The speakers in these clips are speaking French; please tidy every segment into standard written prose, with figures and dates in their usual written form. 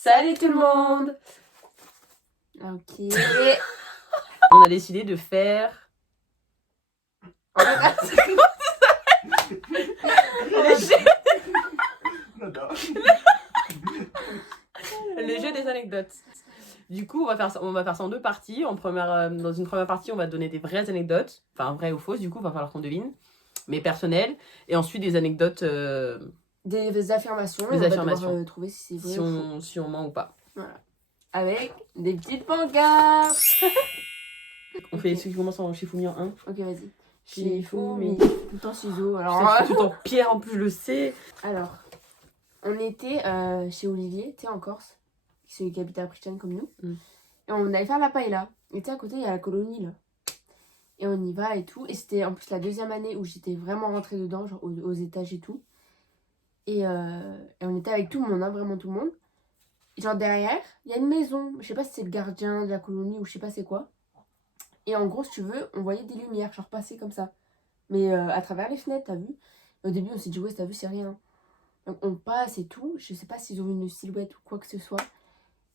Salut tout le monde. Ok. On a décidé de faire... le jeu des anecdotes. Du coup, on va faire ça en deux parties. Dans une première partie, on va donner des vraies anecdotes. Enfin, vraies ou fausses, du coup, il va falloir qu'on devine. Mais personnelles. Et ensuite, des anecdotes... Des affirmations. Des on affirmations. va devoir trouver si c'est vrai si, ou faux. si on ment ou pas. Voilà. Avec des petites pancartes. On fait ceux qui commencent en Shifumi en 1. Ok, vas-y. Shifumi. Tout en ciseaux. Alors, Putain, je suis tout en pierre, en plus, je le sais. alors on était chez Olivier, tu sais, en Corse. Celui qui habite à Pritchane comme nous. Et on allait faire la paella. Et tu sais, à côté, il y a la colonie, là. Et on y va et tout. Et c'était en plus la deuxième année où j'étais vraiment rentrée dedans, genre aux étages et tout. Et on était avec tout le monde, hein, vraiment tout le monde. Et genre derrière, il y a une maison. Je sais pas si c'est le gardien de la colonie ou je sais pas c'est quoi. Et en gros, si tu veux, on voyait des lumières, genre passer comme ça. Mais à travers les fenêtres, t'as vu. Au début, on s'est dit, ouais, t'as vu, c'est rien. Donc on passe et tout. Je sais pas s'ils ont vu une silhouette ou quoi que ce soit.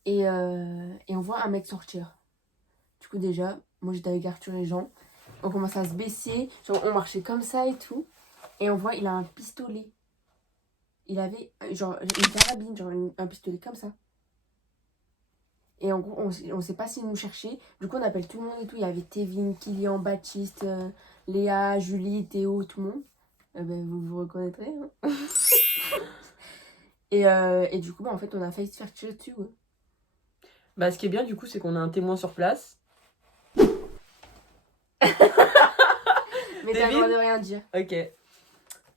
Et on voit un mec sortir. Du coup, déjà, moi j'étais avec Arthur et Jean. On commence à se baisser. Genre, on marchait comme ça et tout. Et on voit, il a un pistolet. Il avait genre une carabine, genre un pistolet comme ça. Et en gros, on sait pas s'il nous cherchait. Du coup, on appelle tout le monde et tout. Il y avait Tevin, Kylian, Baptiste, Léa, Julie, Théo, tout le monde. Ben, vous reconnaîtrez. Hein. et du coup, en fait, on a failli se faire tirer dessus. Ouais. Bah, ce qui est bien, du coup, c'est qu'on a un témoin sur place. Mais t'as le droit de rien dire. Ok.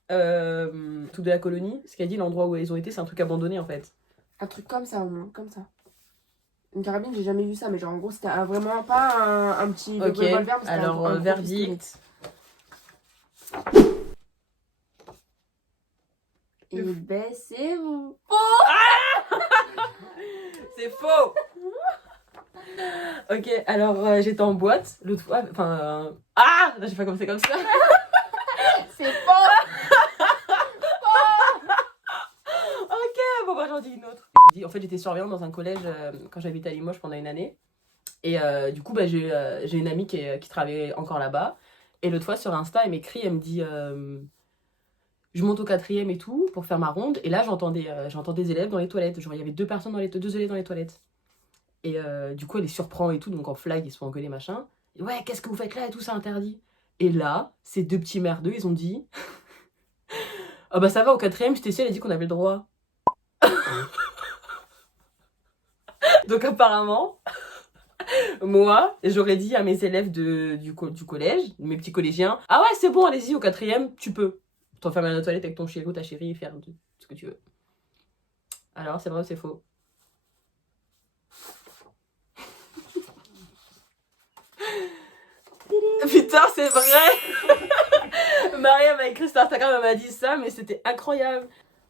Tout de la colonie, ce qu'a dit, l'endroit où ils ont été, c'est un truc abandonné, en fait. Un truc comme ça, au moins, comme ça. Une carabine, j'ai jamais vu ça, mais genre en gros, c'était vraiment pas un petit revolver, mais c'était alors, un verdict. Et ben, c'est vous. C'est faux. Ok, alors j'étais en boîte l'autre fois, ah, j'ai pas commencé comme ça. C'est faux. Ok, bon bah j'en dis une autre. En fait, j'étais surveillante dans un collège quand j'habitais à Limoges pendant une année. Et du coup, bah, j'ai une amie qui travaillait encore là-bas. Et l'autre fois sur Insta, elle m'écrit, elle me dit je monte au 4e et tout pour faire ma ronde. Et là, j'entends des élèves dans les toilettes. Genre, il y avait deux élèves dans les toilettes. Et du coup, elle les surprend et tout, donc en flag, ils se font engueuler, machin. Et ouais, qu'est-ce que vous faites là et tout, c'est interdit. Et là, ces deux petits merdeux, ils ont dit ah bah ça va, au 4e, Stécie, elle a dit qu'on avait le droit. Donc apparemment, moi, j'aurais dit à mes élèves du collège, mes petits collégiens, ah ouais, c'est bon, allez-y, au 4e, tu peux t'enfermer dans la toilette avec ton chéri ou ta chérie et faire ce que tu veux. Alors, c'est vrai ou c'est faux? Putain, c'est vrai. Maria m'a écrit sur Instagram, elle m'a dit ça, mais c'était incroyable.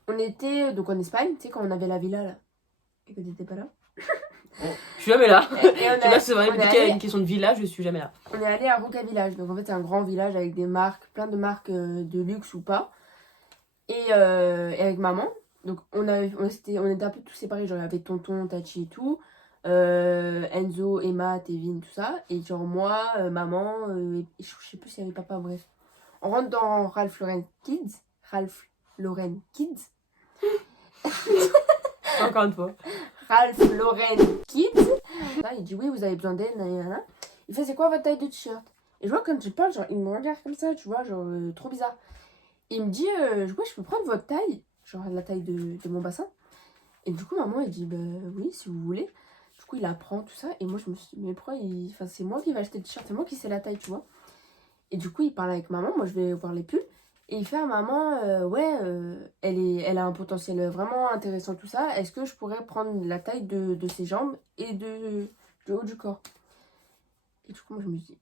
On était donc en Espagne, tu sais, quand on avait la villa là. Et que t'étais pas là. Je suis jamais là. Et Je sais pas si c'est vrai, dès qu'il y a une question de village, je suis jamais là. On est allé à Roca Village. Donc en fait, c'est un grand village avec des marques, plein de marques de luxe ou pas. Et avec maman. Donc on était un peu tous séparés. Genre avec tonton, Tachi et tout. Enzo, Emma, Tevin, tout ça. Et genre moi, maman, je sais plus s'il y avait papa, bref. On rentre dans Ralph Lauren Kids. Ralph Lauren Kids. Encore une fois. Ralph Lauren Kids. Là, il dit oui, vous avez besoin d'aide. Il fait c'est quoi votre taille de t-shirt? Et je vois quand je parle, genre il me regarde comme ça, tu vois, genre trop bizarre. Et il me dit ouais, je peux prendre votre taille, genre la taille de mon bassin. Et du coup, maman, elle dit bah oui, si vous voulez. Du coup, il apprend tout ça. Et moi, je me suis dit, mais pourquoi enfin, c'est moi qui vais acheter le t-shirt, c'est moi qui sais la taille, tu vois. Et du coup, il parle avec maman, moi je vais voir les pulls. Et il fait à maman, ouais, elle a un potentiel vraiment intéressant, tout ça. Est-ce que je pourrais prendre la taille de ses jambes et du haut du corps? Et du coup, moi, je me dis,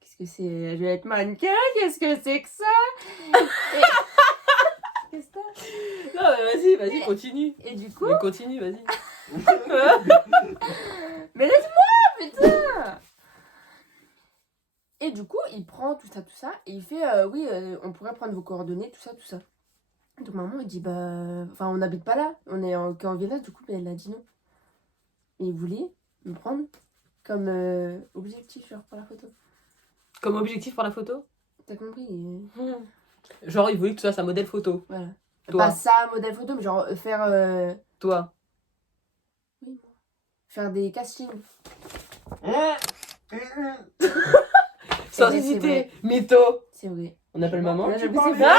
qu'est-ce que c'est? Je vais être mannequin? Qu'est-ce que c'est que ça? Qu'est-ce que c'est? Non, mais vas-y, continue. Et du coup... Mais continue, vas-y. Mais laisse-moi, putain! Et du coup, il prend tout ça, et il fait, oui, on pourrait prendre vos coordonnées, tout ça. Donc maman, elle dit, bah... Enfin, on n'habite pas là, on est qu'en village, du coup, elle a dit non. Et il voulait me prendre comme objectif, genre, pour la photo. Comme objectif pour la photo? T'as compris Genre, il voulait que tu sois sa modèle photo. Voilà. Toi. Pas ça, modèle photo, mais genre faire... Toi. Oui, moi. Faire des castings. Sans vrai, hésiter. Mytho. C'est vrai. On appelle maman. Là, Tu j'avoue, parles c'est vrai.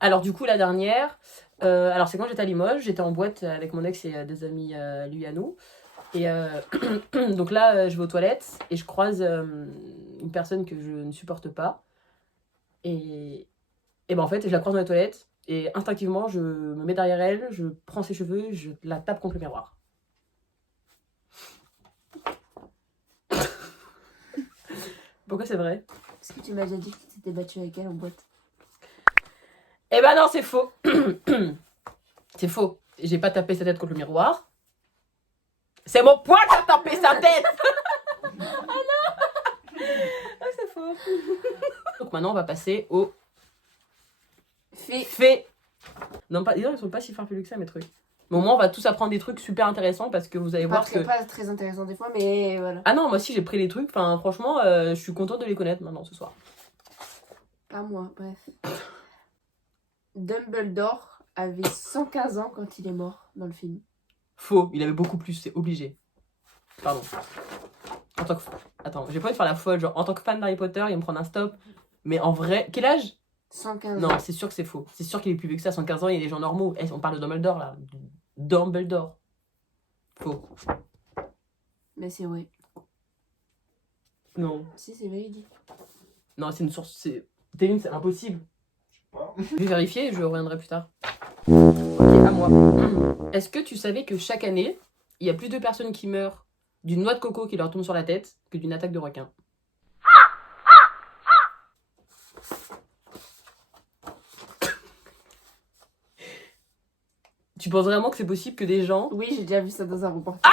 Alors du coup, la dernière, alors c'est quand j'étais à Limoges, j'étais en boîte avec mon ex et des amis lui à nous. Et donc là, je vais aux toilettes et je croise une personne que je ne supporte pas. Et ben en fait, je la croise dans les toilettes et instinctivement, je me mets derrière elle, je prends ses cheveux, je la tape contre le miroir. Pourquoi c'est vrai? Est-ce que tu m'as déjà dit que tu t'étais battu avec elle en boîte? Eh ben non, c'est faux. C'est faux. J'ai pas tapé sa tête contre le miroir. C'est mon poing qui a tapé sa tête. Ah non. Ah, c'est faux. Donc maintenant, on va passer au fait. Non, pas, ils sont pas si farfelus que ça, mes trucs. Mais au moins, on va tous apprendre des trucs super intéressants parce que vous allez voir que... Pas très intéressant des fois, mais voilà. Ah non, moi aussi, j'ai pris les trucs. Enfin, franchement, je suis contente de les connaître maintenant ce soir. Pas moi, bref. Dumbledore avait 115 ans quand il est mort dans le film. Faux. Il avait beaucoup plus, c'est obligé. Pardon. En tant que... Attends, j'ai pas envie de faire la folle. Genre, en tant que fan d'Harry Potter, il va me prendre un stop. Mais en vrai, quel âge? 115 Non, ans. c'est sûr que c'est faux. C'est sûr qu'il est plus vieux que ça. 115 ans, il y a des gens normaux. Eh, on parle de Dumbledore là. Dumbledore. Faux. Mais c'est vrai. Non. Si, c'est véridique. Non, c'est une source. C'est... Téline, c'est impossible. Je vais vérifier et je reviendrai plus tard. Ok, à moi. Est-ce que tu savais que chaque année, il y a plus de personnes qui meurent d'une noix de coco qui leur tombe sur la tête que d'une attaque de requin? Tu penses vraiment que c'est possible que des gens... Oui, j'ai déjà vu ça dans un reportage.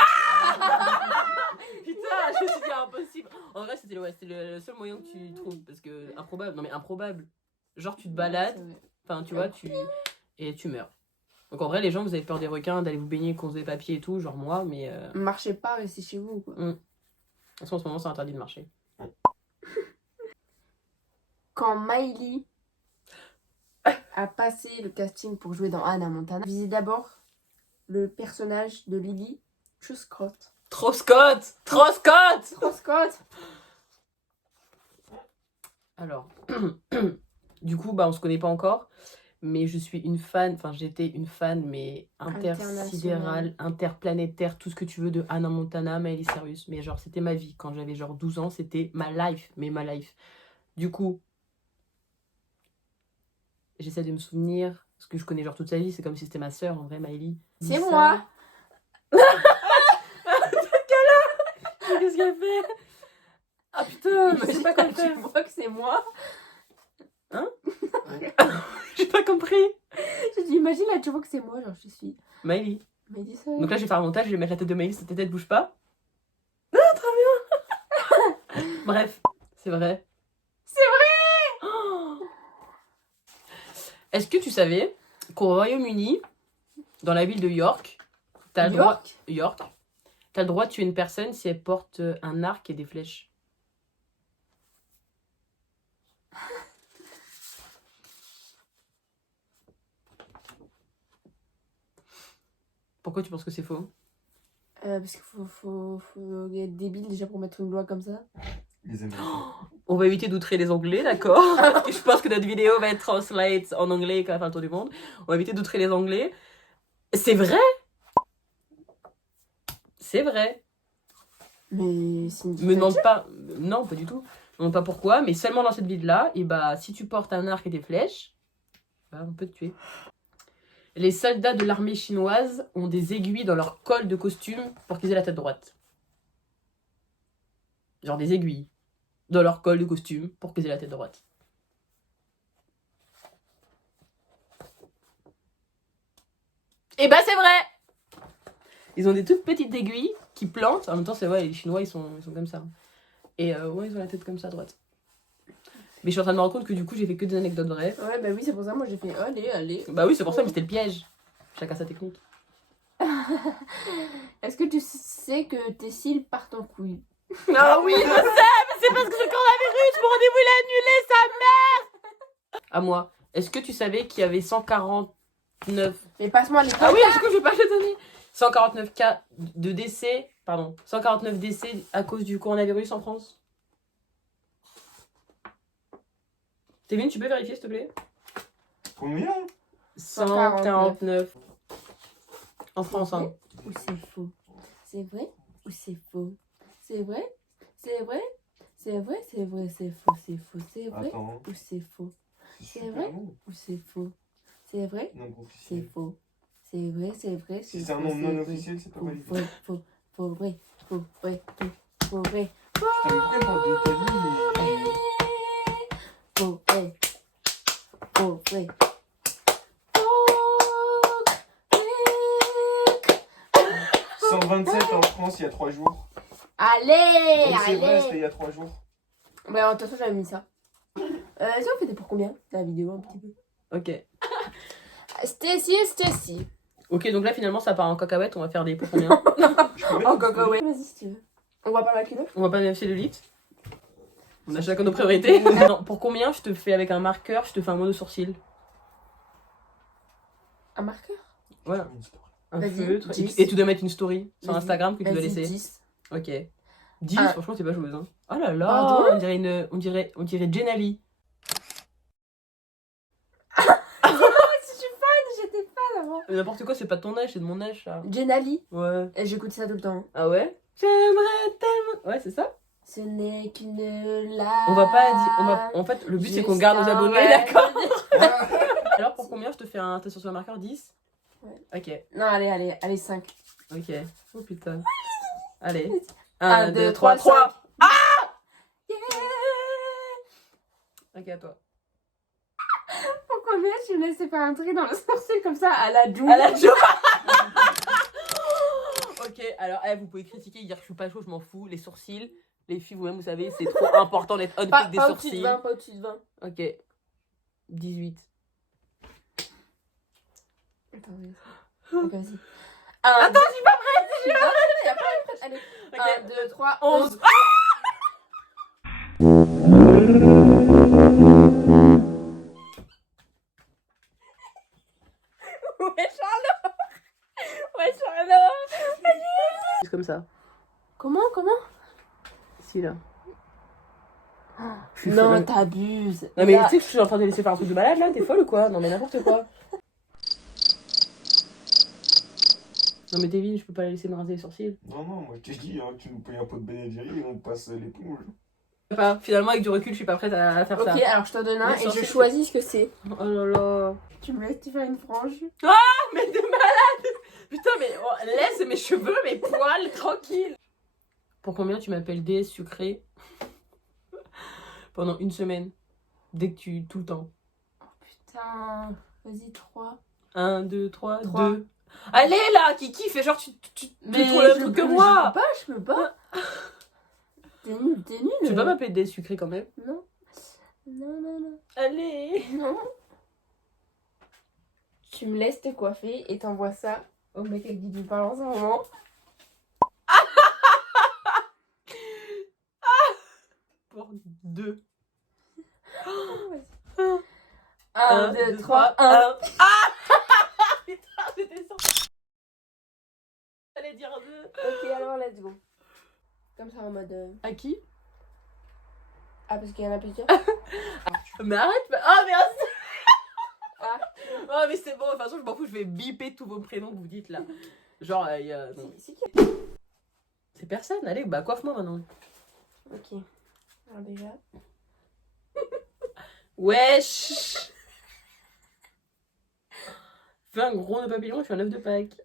Putain, je me suis dit impossible. En vrai, c'était le seul moyen que tu trouves. Parce que improbable. Non mais improbable. Genre tu te balades, C'est vrai. enfin tu vois, et tu meurs. Donc en vrai, les gens, vous avez peur des requins, d'aller vous baigner, cause des papiers et tout, genre moi, mais... Marchez pas, restez chez vous, quoi. En ce moment, c'est interdit de marcher. Quand Miley a passé le casting pour jouer dans Hannah Montana, visait d'abord le personnage de Lily Truscott. Troscott. Truscott. Alors, du coup, bah on se connaît pas encore, mais je suis une fan, enfin j'étais une fan, mais intersidérale, interplanétaire, tout ce que tu veux de Hannah Montana, Miley Cyrus. Mais genre, c'était ma vie. Quand j'avais genre 12 ans, c'était ma life, mais ma life. Du coup, j'essaie de me souvenir, parce que je connais genre toute sa vie, c'est comme si c'était ma sœur, en vrai, Miley. C'est Dis ça. moi. Qu'est-ce qu'elle fait? Ah putain, je sais pas comment Tu faire. vois que c'est moi. J'ai pas compris. Je dis, imagine là, tu vois que c'est moi, genre je suis. Miley. Mais dis ça. Donc là, je vais faire un montage, je vais mettre la tête de Miley, cette tête bouge pas. Ah, trop bien. Bref, c'est vrai. C'est vrai. Oh. Est-ce que tu savais qu'au Royaume-Uni, dans la ville de York, t'as le droit... York. T'as le droit de tuer une personne si elle porte un arc et des flèches. Pourquoi tu penses que c'est faux? Parce qu'il faut être débile déjà pour mettre une loi comme ça. Les Américains. On va éviter d'outrer les Anglais, d'accord? Parce que je pense que notre vidéo va être translate en anglais quand elle fait le tour du monde. On va éviter d'outrer les Anglais. C'est vrai? C'est vrai. Mais c'est une Me demande dictature. pas... Non, pas du tout. Me demande pas pourquoi, mais seulement dans cette ville-là, et bah, si tu portes un arc et des flèches, bah, on peut te tuer. Les soldats de l'armée chinoise ont des aiguilles dans leur col de costume pour qu'ils aient la tête droite. Genre des aiguilles dans leur col de costume pour qu'ils aient la tête droite. Et bah c'est vrai! Ils ont des toutes petites aiguilles qui plantent. En même temps, c'est vrai, les Chinois, ils sont comme ça. Et ouais, ils ont la tête comme ça à droite. Mais je suis en train de me rendre compte que du coup, j'ai fait que des anecdotes vraies. Ouais, bah oui, c'est pour ça, moi j'ai fait allez. Bah oui, c'est pour ça, mais c'était le piège. Chacun sa technique. Est-ce que tu sais que tes cils partent en couille? Ah oui, je sais, mais c'est parce que c'est le coronavirus, mon rendez-vous il est annulé, sa mère. À moi, est-ce que tu savais qu'il y avait 149... Mais passe-moi les Ah oui, du coup, je vais pas le donner. 149 cas de décès, pardon, 149 décès à cause du coronavirus en France. Tévin, tu peux vérifier s'il te plaît? Combien? 149. En France, hein. Ou c'est faux? C'est vrai ou c'est faux? C'est vrai? C'est vrai? C'est vrai, c'est vrai, c'est faux, c'est faux, c'est vrai Attends, ou c'est faux? c'est C'est super vrai long. ou c'est faux? C'est vrai? Non C'est officiel. faux. C'est vrai, c'est vrai, Si c'est un nom non officiel, c'est pas faux, validé. faux, vrai, faux, vrai, faux, vrai, Je t'avais dit par d'Italie, mais... faux, vrai, faux, vrai. 127 en France il y a 3 jours. Allez, Oui, c'est vrai, c'était allez. il y a 3 jours. Bah, de toute façon, j'avais mis ça. Est-ce qu'on fait des pour combien? La vidéo, un petit peu. Ok. Stacy. Ok, donc là, finalement, ça part en cacahuète. On va faire des pour combien? Je peux mettre En une story. cacahuète. Vas-y, si tu veux. On va pas la kilo? On va pas même cellulite. On a chacun nos priorités. Non, pour combien je te fais avec un marqueur, je te fais un mot de sourcil? Un marqueur? Voilà. Une story. Un Vas-y, feutre. 10. Et tu dois mettre une story sur Vas-y, Instagram que tu dois Vas-y, laisser. 10. Ok. 10, Ah. franchement, t'es pas joueuse. Hein. Oh là là, Pardon? on dirait Jenali. Je suis fan, j'étais fan avant. N'importe quoi, c'est pas de ton âge, c'est de mon âge, ça. Jenali. Ouais. Et j'écoute ça tout le temps. Ah ouais? J'aimerais tellement. Ouais, c'est ça? Ce n'est qu'une larme. On va pas dire. En fait, le but, c'est qu'on garde nos abonnés, d'accord? Alors, pour combien je te fais un test sur le marqueur? 10? Ouais. Ok. Non, allez, 5. Ok. Oh putain. Allez. Un, 1, deux, 2, 3, trois, 3. Yeah. Ok, à toi. Pourquoi bien tu me laissais faire un truc dans le sourcil comme ça à la joue? À la joue. Ok, alors, vous pouvez critiquer, dire que je suis pas chaud, je m'en fous. Les sourcils, les filles, vous-même, vous savez, c'est trop important d'être on pick des Pas au-dessus de sourcils. 20, pas au-dessus de 20. Ok. 18. Attends, vas-y. Attends, je suis pas prête. Non, il y a pas de prête. Allez. Ok. 1, 2, 3, 11. 11. Ouais, Charlotte. Ouais, Charlotte. C'est comme ça. Comment? Si, là. Je suis Non, folle. t'abuses. Non, mais Là- tu sais que je suis en train de laisser faire un truc de malade, là? T'es folle ou quoi? Non, mais n'importe quoi. Non, mais Tévin, je peux pas la laisser me raser les sourcils. Non, moi je t'ai dit, hein, tu nous payes un pot de Benadryl et on passe l'éponge. Enfin, finalement, avec du recul, je suis pas prête à faire ça. Ok, alors je te donne un Les et je sourcils, choisis ce que c'est. Oh là là. Tu me laisses te faire une frange? Mais t'es malade! Putain, mais laisse mes cheveux, mes poils, tranquille! Pour combien tu m'appelles déesse sucrée pendant une semaine? Dès que tu. Tout le temps. Putain, vas-y, 3. 1, 2, 3, Trois. 2. Allez là, Kiki, fais genre tu trouves le même truc que moi! Je peux pas. T'es nul. Tu peux pas m'appeler déesse sucrée quand même? Non. Non. Allez! Non. Tu me laisses te coiffer et t'envoies ça au mec avec qui tu parles en ce moment. Pour 2. 1, 2, 3, 1. 1. Ah! Putain, j'étais sortie. J'allais dire 2. Ok, alors let's go. Comme ça en mode. À qui? Ah, parce qu'il y en a plusieurs. Mais arrête! Oh merde! Ah. Oh, mais c'est bon, de toute façon, je m'en fous, je vais biper tous vos prénoms que vous dites là. Genre, il y a. non. C'est qui? C'est personne, allez, bah coiffe-moi maintenant. Ok. Alors déjà. Wesh! Fais un gros nœud papillon, je suis un œuf de Pâques.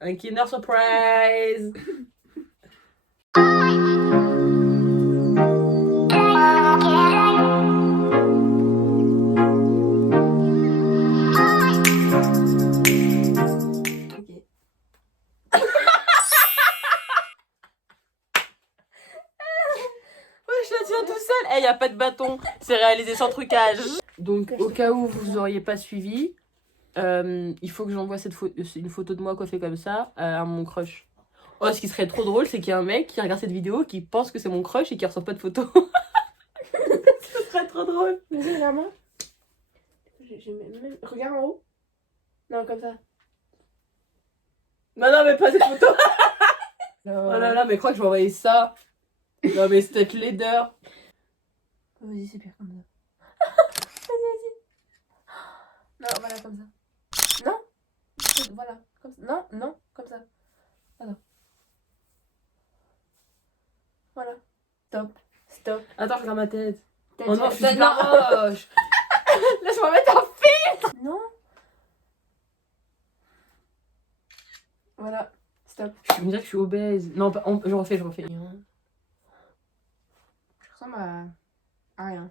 Un Kinder Surprise! Ok. Ouais, je la tiens tout seul! Eh, y a pas de bon, c'est réalisé sans trucage. Donc, au cas où vous auriez pas suivi, il faut que j'envoie une photo de moi coiffée comme ça à mon crush. Oh, ce qui serait trop drôle, c'est qu'il y a un mec qui regarde cette vidéo, qui pense que c'est mon crush et qui reçoit pas de photo. Ce serait trop drôle. Vas-y, la main. Regarde en haut. Non, comme ça. Non, mais pas cette photo. Non. Oh là là, mais crois que je vais envoyer ça. Non, mais c'est peut-être laideur. Vas-y, c'est pire comme ça. Vas-y. Non, voilà, comme ça. Non. Voilà, comme ça. Non, comme ça. Attends. Voilà. Stop. Attends, je regarde ma tête. T'as Oh dit- non, je suis t'as- super moche. Laisse-moi mettre un film. Non. Voilà. Stop. Je me dire que je suis obèse. Non, je refais. Je ressemble à rien.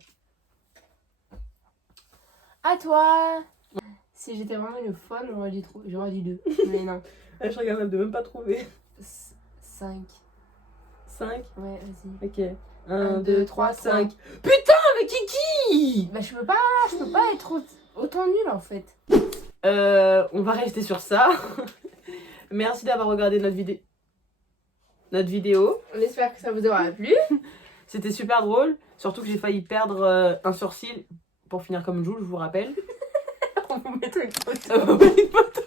À toi. Si j'étais vraiment une folle, j'aurais dit 2. Mais non. Je suis capable de même pas trouver. 5. 5. Ouais, vas-y. Ok. 1, 2, 3, 5. 5. Putain, mais Kiki! Bah je peux pas être autant nulle en fait. On va rester sur ça. Merci d'avoir regardé notre vidéo. On espère que ça vous aura plu. C'était super drôle. Surtout que j'ai failli perdre un sourcil pour finir comme Jules, je vous rappelle. On vous mettra une photo. On va mettre une photo.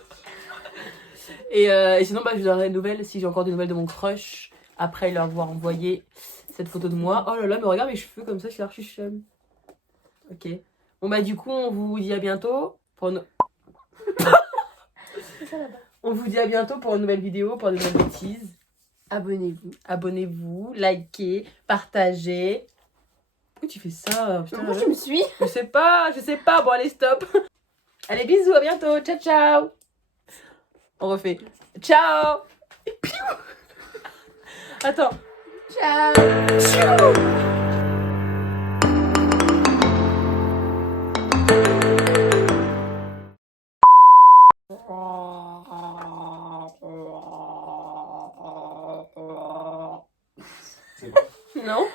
Et sinon, bah, je vous donnerai des nouvelles si j'ai encore des nouvelles de mon crush après leur avoir envoyé cette photo de moi. Oh là là, mais regarde mes cheveux comme ça, je suis archi chum. Ok. Bon, bah, du coup, on vous dit à bientôt pour C'est ça là-bas. On vous dit à bientôt pour une nouvelle vidéo, pour de nouvelles bêtises. Abonnez-vous. Abonnez-vous, likez, partagez. Pourquoi tu fais ça? Putain, Pourquoi tu me suis? je sais pas. Bon, allez, stop. Allez, bisous, à bientôt. Ciao, ciao. On refait. Ciao. Attends. Ciao. C'est bon. Non.